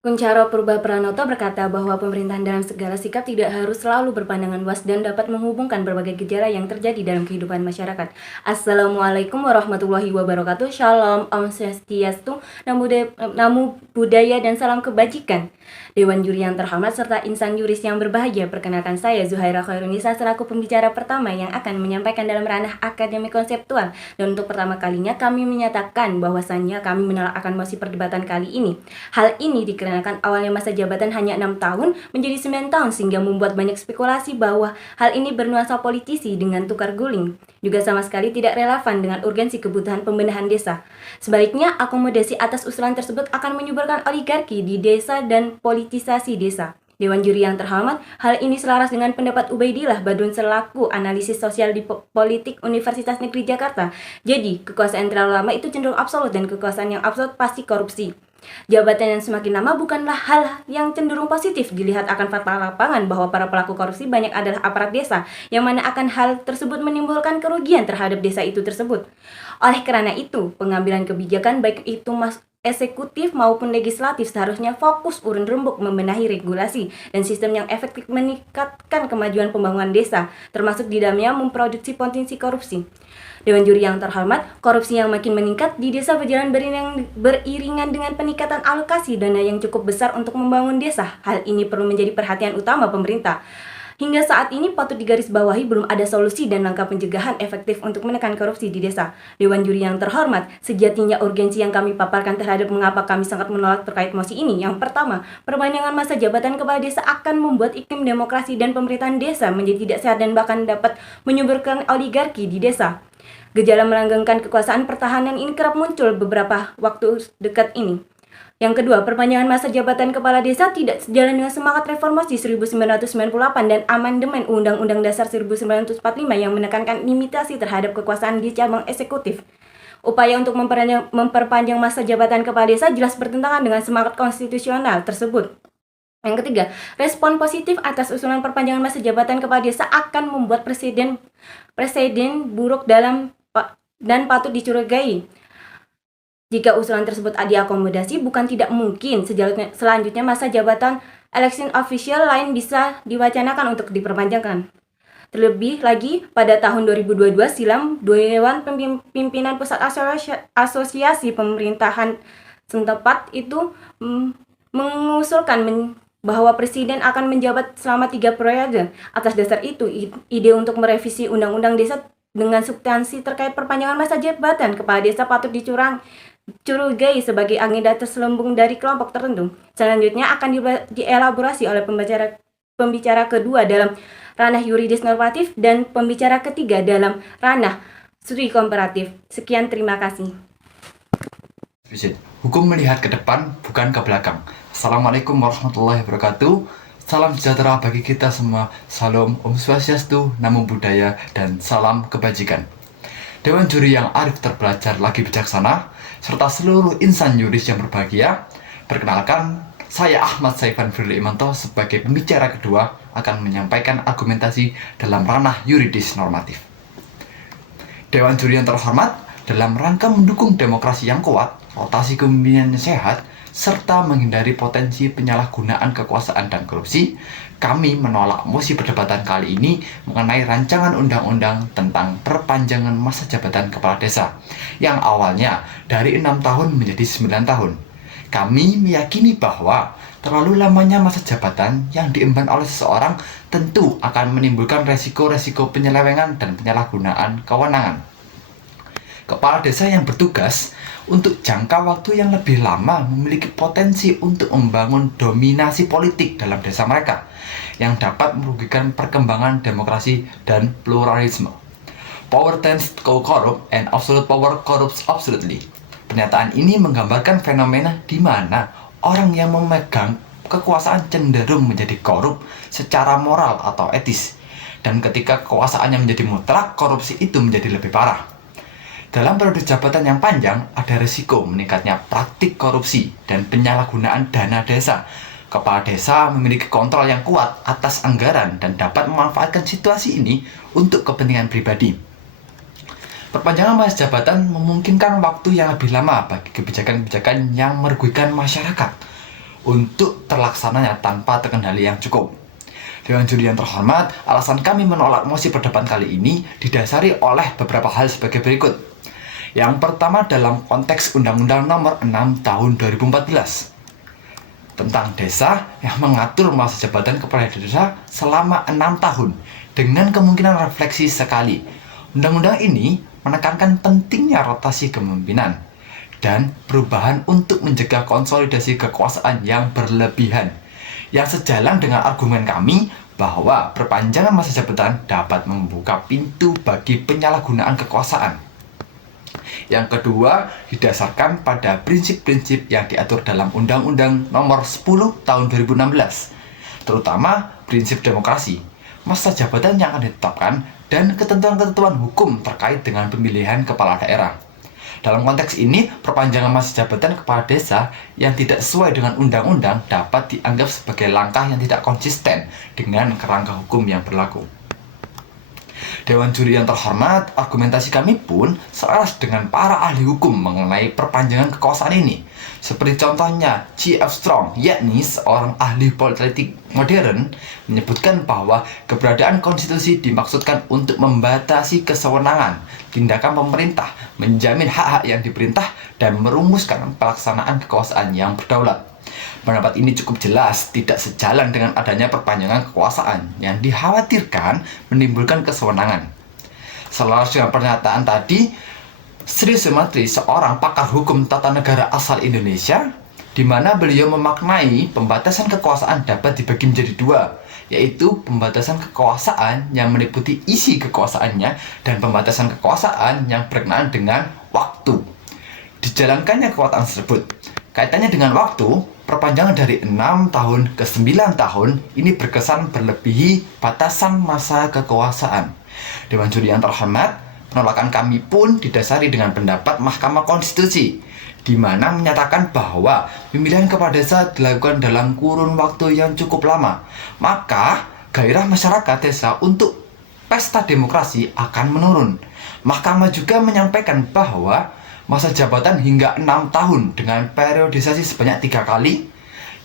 Kuncharo Purba-Pranoto berkata bahwa pemerintahan dalam segala sikap tidak harus selalu berpandangan luas dan dapat menghubungkan berbagai gejala yang terjadi dalam kehidupan masyarakat. Assalamualaikum warahmatullahi wabarakatuh. Shalom, Om Swastiastu, Namo Buddhaya dan salam kebajikan. Dewan Juri yang terhormat serta insan yuris yang berbahagia, perkenalkan saya Zuhaira Khairunisa selaku pembicara pertama yang akan menyampaikan dalam ranah akademik konseptual. Dan untuk pertama kalinya kami menyatakan bahwasannya kami menolak akan mosi perdebatan kali ini. Hal ini dikarenakan awalnya masa jabatan hanya 6 tahun menjadi 9 tahun sehingga membuat banyak spekulasi bahwa hal ini bernuansa politisi dengan tukar guling. Juga sama sekali tidak relevan dengan urgensi kebutuhan pembenahan desa. Sebaliknya, akomodasi atas usulan tersebut akan menyuburkan oligarki di desa dan politisasi desa. Dewan Juri yang terhormat, hal ini selaras dengan pendapat Ubaidillah Badun selaku analisis sosial di politik Universitas Negeri Jakarta. Jadi, kekuasaan terlalu lama itu cenderung absolut dan kekuasaan yang absolut pasti korupsi. Jabatan yang semakin lama bukanlah hal yang cenderung positif dilihat akan fakta lapangan bahwa para pelaku korupsi banyak adalah aparat desa, yang mana akan hal tersebut menimbulkan kerugian terhadap desa itu tersebut. Oleh karena itu, pengambilan kebijakan baik itu eksekutif maupun legislatif seharusnya fokus urun rembuk membenahi regulasi dan sistem yang efektif meningkatkan kemajuan pembangunan desa, termasuk di dalamnya memproduksi potensi korupsi. Dewan Juri yang terhormat, korupsi yang makin meningkat di desa berjalan beriringan dengan peningkatan alokasi dana yang cukup besar untuk membangun desa. Hal ini perlu menjadi perhatian utama pemerintah. Hingga saat ini patut digarisbawahi belum ada solusi dan langkah pencegahan efektif untuk menekan korupsi di desa. Dewan Juri yang terhormat, sejatinya urgensi yang kami paparkan terhadap mengapa kami sangat menolak terkait mosi ini. Yang pertama, perpanjangan masa jabatan kepala desa akan membuat iklim demokrasi dan pemerintahan desa menjadi tidak sehat dan bahkan dapat menyuburkan oligarki di desa. Gejala melanggengkan kekuasaan pertahanan ini kerap muncul beberapa waktu dekat ini. Yang kedua, perpanjangan masa jabatan kepala desa tidak sejalan dengan semangat reformasi 1998 dan amandemen Undang-Undang Dasar 1945 yang menekankan limitasi terhadap kekuasaan di cabang eksekutif. Upaya untuk memperpanjang masa jabatan kepala desa jelas bertentangan dengan semangat konstitusional tersebut. Yang ketiga, respon positif atas usulan perpanjangan masa jabatan kepala desa akan membuat presiden buruk dan patut dicurigai. Jika usulan tersebut diakomodasi, bukan tidak mungkin selanjutnya masa jabatan election official lain bisa diwacanakan untuk diperpanjangkan. Terlebih lagi, pada tahun 2022 silam, Dewan Pimpinan Pusat Asosiasi Pemerintahan setempat itu mengusulkan bahwa presiden akan menjabat selama 3 periode. Atas dasar itu, ide untuk merevisi Undang-Undang Desa dengan substansi terkait perpanjangan masa jabatan kepala desa patut dicurigai sebagai agenda terselubung dari kelompok tertentu. Selanjutnya akan dielaborasi oleh pembicara kedua dalam ranah yuridis normatif dan pembicara ketiga dalam ranah studi komparatif. Sekian, terima kasih. Hukum melihat ke depan, bukan ke belakang. Assalamualaikum warahmatullahi wabarakatuh. Salam sejahtera bagi kita semua. Salam Om Swastiastu, Namo Buddhaya, dan salam kebajikan. Dewan Juri yang arif terpelajar lagi bijaksana, serta seluruh insan yuris yang berbahagia, perkenalkan, saya Ahmad Saifan Firly Imanto sebagai pembicara kedua akan menyampaikan argumentasi dalam ranah yuridis normatif. Dewan Juri yang terhormat, dalam rangka mendukung demokrasi yang kuat, rotasi kepemimpinan yang sehat, serta menghindari potensi penyalahgunaan kekuasaan dan korupsi, kami menolak mosi perdebatan kali ini mengenai rancangan undang-undang tentang perpanjangan masa jabatan kepala desa yang awalnya dari 6 tahun menjadi 9 tahun. Kami meyakini bahwa terlalu lamanya masa jabatan yang diemban oleh seseorang tentu akan menimbulkan resiko-resiko penyelewengan dan penyalahgunaan kewenangan. Kepala desa yang bertugas untuk jangka waktu yang lebih lama memiliki potensi untuk membangun dominasi politik dalam desa mereka yang dapat merugikan perkembangan demokrasi dan pluralisme. Power tends to corrupt and absolute power corrupts absolutely. Pernyataan ini menggambarkan fenomena di mana orang yang memegang kekuasaan cenderung menjadi korup secara moral atau etis, dan ketika kekuasaannya menjadi mutlak, korupsi itu menjadi lebih parah. Dalam periode jabatan yang panjang, ada risiko meningkatnya praktik korupsi dan penyalahgunaan dana desa. Kepala desa memiliki kontrol yang kuat atas anggaran dan dapat memanfaatkan situasi ini untuk kepentingan pribadi. Perpanjangan masa jabatan memungkinkan waktu yang lebih lama bagi kebijakan-kebijakan yang merugikan masyarakat. untuk terlaksananya tanpa terkendali yang cukup. Dewan Juri yang terhormat, alasan kami menolak mosi perdebatan kali ini didasari oleh beberapa hal sebagai berikut. Yang pertama dalam konteks Undang-Undang Nomor 6 Tahun 2014 tentang desa yang mengatur masa jabatan kepala desa selama 6 tahun dengan kemungkinan refleksi sekali. Undang-undang ini menekankan pentingnya rotasi kepemimpinan dan perubahan untuk mencegah konsolidasi kekuasaan yang berlebihan. Yang sejalan dengan argumen kami bahwa perpanjangan masa jabatan dapat membuka pintu bagi penyalahgunaan kekuasaan. Yang kedua, didasarkan pada prinsip-prinsip yang diatur dalam Undang-Undang Nomor 10 Tahun 2016, terutama prinsip demokrasi, masa jabatan yang akan ditetapkan, dan ketentuan-ketentuan hukum terkait dengan pemilihan kepala daerah. Dalam konteks ini, perpanjangan masa jabatan kepala desa yang tidak sesuai dengan undang-undang dapat dianggap sebagai langkah yang tidak konsisten dengan kerangka hukum yang berlaku. Dewan Juri yang terhormat, argumentasi kami pun selaras dengan para ahli hukum mengenai perpanjangan kekuasaan ini. Seperti contohnya G.F. Strong, yakni seorang ahli politik modern, menyebutkan bahwa keberadaan konstitusi dimaksudkan untuk membatasi kesewenangan tindakan pemerintah, menjamin hak-hak yang diperintah, dan merumuskan pelaksanaan kekuasaan yang berdaulat. Pendapat ini cukup jelas tidak sejalan dengan adanya perpanjangan kekuasaan yang dikhawatirkan menimbulkan kesewenangan. Selaras dengan pernyataan tadi, Sri Sumatri, seorang pakar hukum tata negara asal Indonesia, di mana beliau memaknai pembatasan kekuasaan dapat dibagi menjadi dua, yaitu pembatasan kekuasaan yang meliputi isi kekuasaannya dan pembatasan kekuasaan yang berkenaan dengan waktu dijalankannya kekuasaan tersebut. Kaitannya dengan waktu, perpanjangan dari 6 tahun ke 9 tahun ini berkesan berlebihi batasan masa kekuasaan. Dewan Juri yang terhormat, penolakan kami pun didasari dengan pendapat Mahkamah Konstitusi, di mana menyatakan bahwa pemilihan kepala desa dilakukan dalam kurun waktu yang cukup lama. Maka, gairah masyarakat desa untuk pesta demokrasi akan menurun. Mahkamah juga menyampaikan bahwa masa jabatan hingga 6 tahun dengan periodisasi sebanyak 3 kali,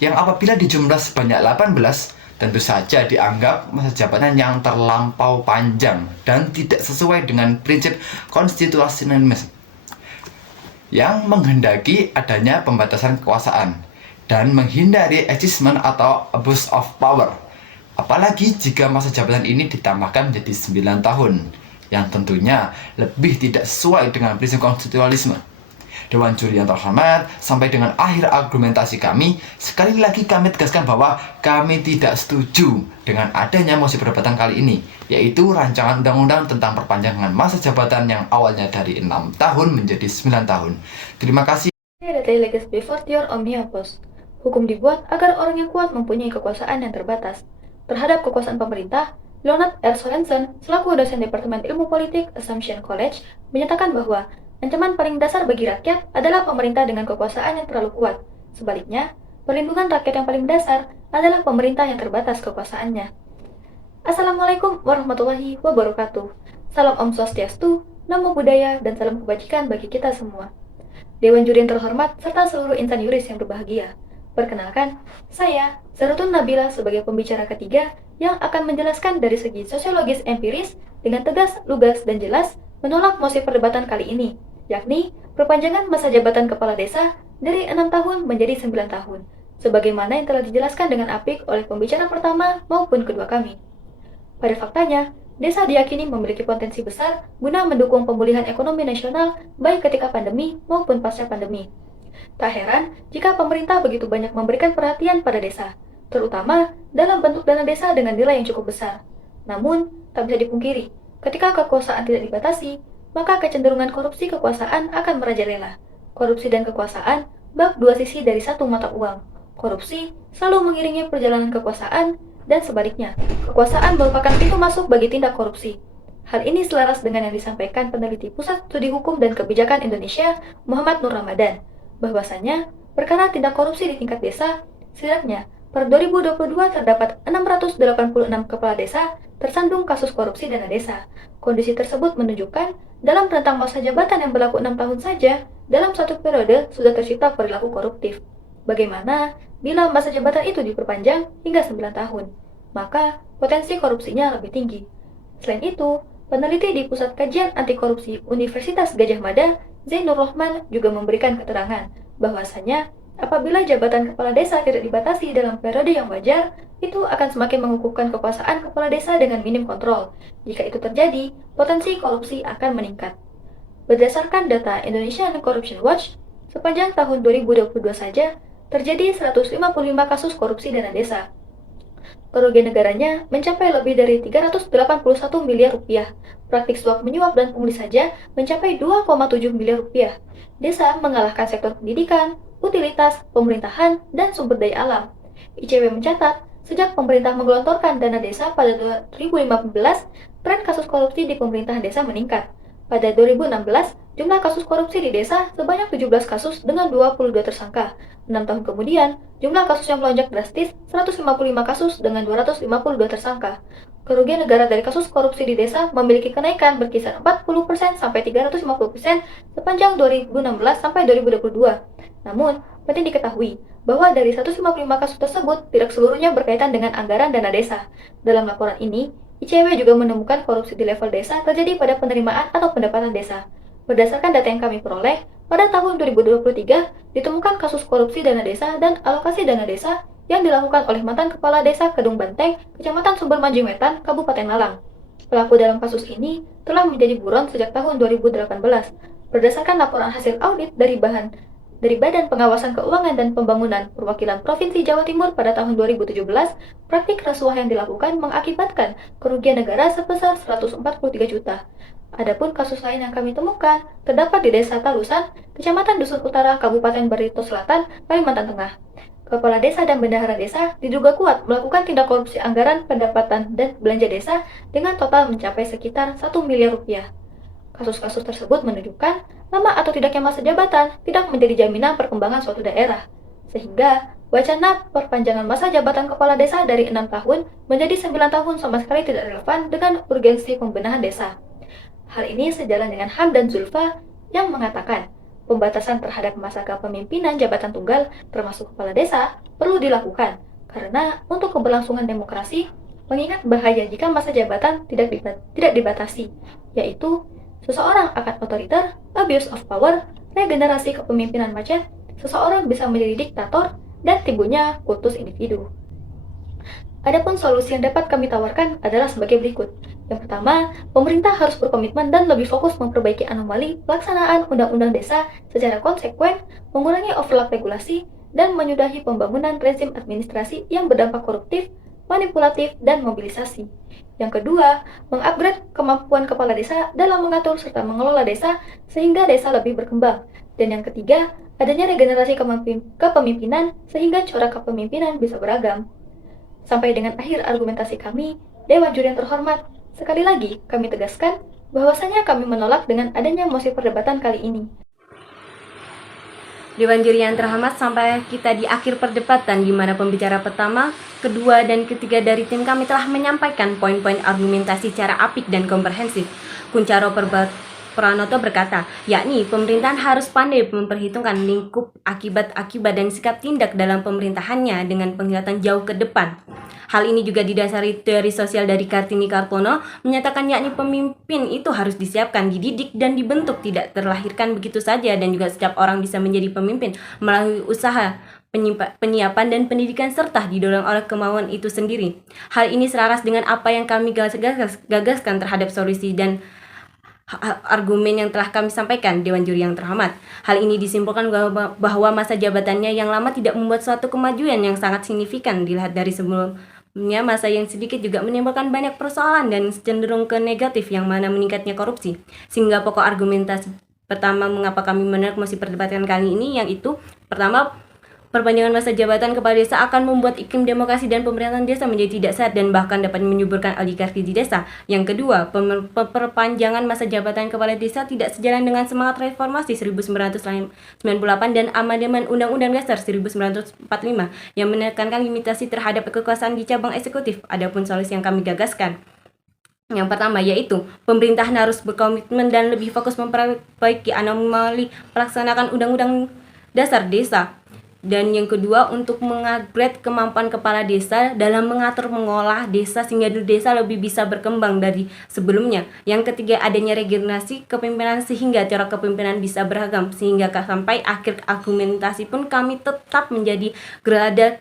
yang apabila dijumlah sebanyak 18, tentu saja dianggap masa jabatan yang terlampau panjang dan tidak sesuai dengan prinsip konstitusionalisme yang menghendaki adanya pembatasan kekuasaan dan menghindari achievement atau abuse of power. Apalagi jika masa jabatan ini ditambahkan menjadi 9 tahun, yang tentunya lebih tidak sesuai dengan prinsip konstitusionalisme. Dewan Juri yang terhormat, sampai dengan akhir argumentasi kami, sekali lagi kami tegaskan bahwa kami tidak setuju dengan adanya mosi perdebatan kali ini, yaitu rancangan undang-undang tentang perpanjangan masa jabatan yang awalnya dari 6 tahun menjadi 9 tahun. Terima kasih. The legacy before your omnibus. Hukum dibuat agar orang yang kuat mempunyai kekuasaan yang terbatas. Terhadap kekuasaan pemerintah, Leonard R. Sorensen, selaku dosen Departemen Ilmu Politik Assumption College, menyatakan bahwa ancaman paling dasar bagi rakyat adalah pemerintah dengan kekuasaan yang terlalu kuat. Sebaliknya, perlindungan rakyat yang paling dasar adalah pemerintah yang terbatas kekuasaannya. Assalamualaikum warahmatullahi wabarakatuh. Salam Om Swastiastu, Namo Buddhaya, dan salam kebajikan bagi kita semua. Dewan Juri yang terhormat, serta seluruh insan yuris yang berbahagia. Perkenalkan, saya, Zarutun Nabila sebagai pembicara ketiga yang akan menjelaskan dari segi sosiologis empiris dengan tegas, lugas, dan jelas menolak mosi perdebatan kali ini, yakni perpanjangan masa jabatan kepala desa dari 6 tahun menjadi 9 tahun, sebagaimana yang telah dijelaskan dengan apik oleh pembicara pertama maupun kedua kami. Pada faktanya, desa diyakini memiliki potensi besar guna mendukung pemulihan ekonomi nasional baik ketika pandemi maupun pasca pandemi. Tak heran jika pemerintah begitu banyak memberikan perhatian pada desa, terutama dalam bentuk dana desa dengan nilai yang cukup besar. Namun, tak bisa dipungkiri, ketika kekuasaan tidak dibatasi, maka kecenderungan korupsi kekuasaan akan merajalela. Korupsi dan kekuasaan bak dua sisi dari satu mata uang. Korupsi selalu mengiringi perjalanan kekuasaan, dan sebaliknya, kekuasaan merupakan pintu masuk bagi tindak korupsi. Hal ini selaras dengan yang disampaikan peneliti Pusat Studi Hukum dan Kebijakan Indonesia, Muhammad Nur Ramadan, bahwasanya perkara tindak korupsi di tingkat desa, setidaknya per 2022 terdapat 686 kepala desa tersandung kasus korupsi dana desa. Kondisi tersebut menunjukkan dalam rentang masa jabatan yang berlaku 6 tahun saja, dalam satu periode sudah tercipta perilaku koruptif. Bagaimana bila masa jabatan itu diperpanjang hingga 9 tahun? Maka potensi korupsinya lebih tinggi. Selain itu, peneliti di Pusat Kajian Anti Korupsi Universitas Gadjah Mada, Zainur Rohman, juga memberikan keterangan bahwasanya apabila jabatan kepala desa tidak dibatasi dalam periode yang wajar, itu akan semakin mengukuhkan kekuasaan kepala desa dengan minim kontrol. Jika itu terjadi, potensi korupsi akan meningkat. Berdasarkan data Indonesian Corruption Watch, sepanjang tahun 2022 saja, terjadi 155 kasus korupsi dana desa. Kerugian negaranya mencapai lebih dari 381 miliar rupiah. Praktik suap menyuap dan pungli saja mencapai 2,7 miliar rupiah. Desa mengalahkan sektor pendidikan, utilitas, pemerintahan, dan sumber daya alam. ICW mencatat, sejak pemerintah menggelontorkan dana desa pada 2015, tren kasus korupsi di pemerintahan desa meningkat. Pada 2016, jumlah kasus korupsi di desa sebanyak 17 kasus dengan 22 tersangka. 6 tahun kemudian, jumlah kasus yang melonjak drastis 155 kasus dengan 252 tersangka. Kerugian negara dari kasus korupsi di desa memiliki kenaikan berkisar 40% sampai 350% sepanjang 2016 sampai 2022. Namun, penting diketahui bahwa dari 155 kasus tersebut tidak seluruhnya berkaitan dengan anggaran dana desa. Dalam laporan ini, ICW juga menemukan korupsi di level desa terjadi pada penerimaan atau pendapatan desa. Berdasarkan data yang kami peroleh, pada tahun 2023 ditemukan kasus korupsi dana desa dan alokasi dana desa yang dilakukan oleh mantan Kepala Desa Kedung Banteng, Kecamatan Sumber Manjing Wetan, Kabupaten Malang. Pelaku dalam kasus ini telah menjadi buron sejak tahun 2018. Berdasarkan laporan hasil audit dari Badan Pengawasan Keuangan dan Pembangunan Perwakilan Provinsi Jawa Timur pada tahun 2017, praktik rasuah yang dilakukan mengakibatkan kerugian negara sebesar 143 juta. Adapun kasus lain yang kami temukan terdapat di Desa Talusan, Kecamatan Dusun Utara, Kabupaten Barito Selatan, Kalimantan Tengah. Kepala desa dan bendahara desa diduga kuat melakukan tindak korupsi anggaran pendapatan dan belanja desa dengan total mencapai sekitar 1 miliar rupiah. Kasus-kasus tersebut menunjukkan lama atau tidaknya masa jabatan tidak menjadi jaminan perkembangan suatu daerah, sehingga wacana perpanjangan masa jabatan kepala desa dari 6 tahun menjadi 9 tahun sama sekali tidak relevan dengan urgensi pembenahan desa. Hal ini sejalan dengan HAM dan Zulfa yang mengatakan pembatasan terhadap masa kepemimpinan jabatan tunggal termasuk kepala desa perlu dilakukan karena untuk keberlangsungan demokrasi mengingat bahaya jika masa jabatan tidak dibatasi, yaitu seseorang akan otoriter, abuse of power, regenerasi kepemimpinan macet, seseorang bisa menjadi diktator, dan timbulnya kultus individu. Adapun solusi yang dapat kami tawarkan adalah sebagai berikut. Yang pertama, pemerintah harus berkomitmen dan lebih fokus memperbaiki anomali pelaksanaan undang-undang desa secara konsekuen, mengurangi overlap regulasi, dan menyudahi pembangunan rezim administrasi yang berdampak koruptif, manipulatif, dan mobilisasi. Yang kedua, mengupgrade kemampuan kepala desa dalam mengatur serta mengelola desa sehingga desa lebih berkembang. Dan yang ketiga, adanya regenerasi kepemimpinan sehingga corak kepemimpinan bisa beragam. Sampai dengan akhir argumentasi kami, Dewan Juri yang terhormat, sekali lagi kami tegaskan bahwasanya kami menolak dengan adanya mosi perdebatan kali ini. Dewan Juri yang terhormat, sampai kita di akhir perdebatan di mana pembicara pertama, kedua, dan ketiga dari tim kami telah menyampaikan poin-poin argumentasi secara apik dan komprehensif. Kuncaro Pranoto berkata, yakni pemerintahan harus pandai memperhitungkan lingkup akibat-akibat dan sikap tindak dalam pemerintahannya dengan penglihatan jauh ke depan. Hal ini juga didasari teori sosial dari Kartini Kartono, menyatakan yakni pemimpin itu harus disiapkan, dididik, dan dibentuk, tidak terlahirkan begitu saja, dan juga setiap orang bisa menjadi pemimpin melalui usaha, penyiapan, dan pendidikan serta didorong oleh kemauan itu sendiri. Hal ini selaras dengan apa yang kami gagaskan terhadap solusi dan argumen yang telah kami sampaikan, Dewan Juri yang terhormat. Hal ini disimpulkan bahwa masa jabatannya yang lama tidak membuat suatu kemajuan yang sangat signifikan. Dilihat dari sebelumnya, masa yang sedikit juga menimbulkan banyak persoalan dan cenderung ke negatif yang mana meningkatnya korupsi. Sehingga pokok argumentasi pertama mengapa kami menolak mosi perdebatan kali ini, yaitu pertama, perpanjangan masa jabatan kepala desa akan membuat iklim demokrasi dan pemerintahan desa menjadi tidak sehat dan bahkan dapat menyuburkan oligarki di desa. Yang kedua, perpanjangan masa jabatan kepala desa tidak sejalan dengan semangat reformasi 1998 dan amandemen Undang-Undang Dasar 1945 yang menekankan limitasi terhadap kekuasaan di cabang eksekutif. Adapun solusi yang kami gagaskan, yang pertama yaitu pemerintahan harus berkomitmen dan lebih fokus memperbaiki anomali pelaksanaan Undang-Undang Dasar Desa. Dan yang kedua, untuk mengupgrade kemampuan kepala desa dalam mengatur mengolah desa sehingga desa lebih bisa berkembang dari sebelumnya. Yang ketiga, adanya regenerasi kepemimpinan sehingga cara kepemimpinan bisa beragam, sehingga sampai akhir argumentasi pun kami tetap menjadi gerada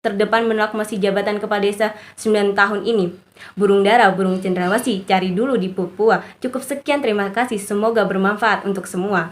terdepan menolak masa jabatan kepala desa 9 tahun ini. Burung dara, burung cendrawasih, cari dulu di Papua. Cukup sekian, terima kasih. Semoga bermanfaat untuk semua.